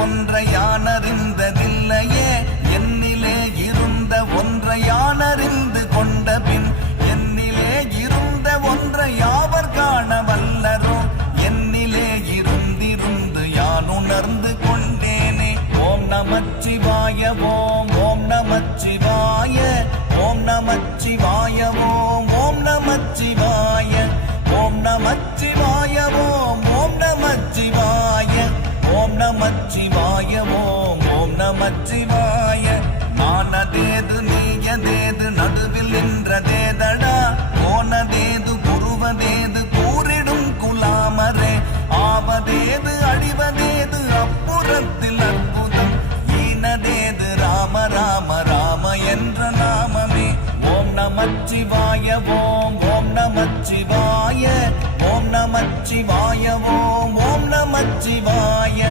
ஒன்றை யானறிந்ததில்லையே, என்னிலே இருந்த ஒன்றை யானறிந்து கொண்ட பின் என்னிலே இருந்த ஒன்றை யாவர் காண வல்லரோ, என்னிலே இருந்திருந்து யான் உணர்ந்து கொண்டேனே. ஓம் நமச்சிவாய ஓம் ஓம் நமச்சிவாய ஓம் நமச்சிவாய ஓம் ஓம் நமச்சிவாய ஓம் நமச்சிவாய ஓம் ஓம் நமச்சிவாய ஓம் நமச்சிவாய ஓம் ஓம் நமச்சிவாய. நானதேது நீயதேது நடுவில் நின்றதேதடா, போனதேது குருவதேது கூறிடும் குலாமரே, ஆவதேது அழிவதேது அப்புறத்தில் அற்புதம், ஈனதேது ராம ராம ராம என்ற நாமமே. ஓம் நமச்சிவாய ஓம் ஓம் நமச்சிவாய ஓம் நமச்சிவாய ஓம் ஓம் நமச்சிவாய.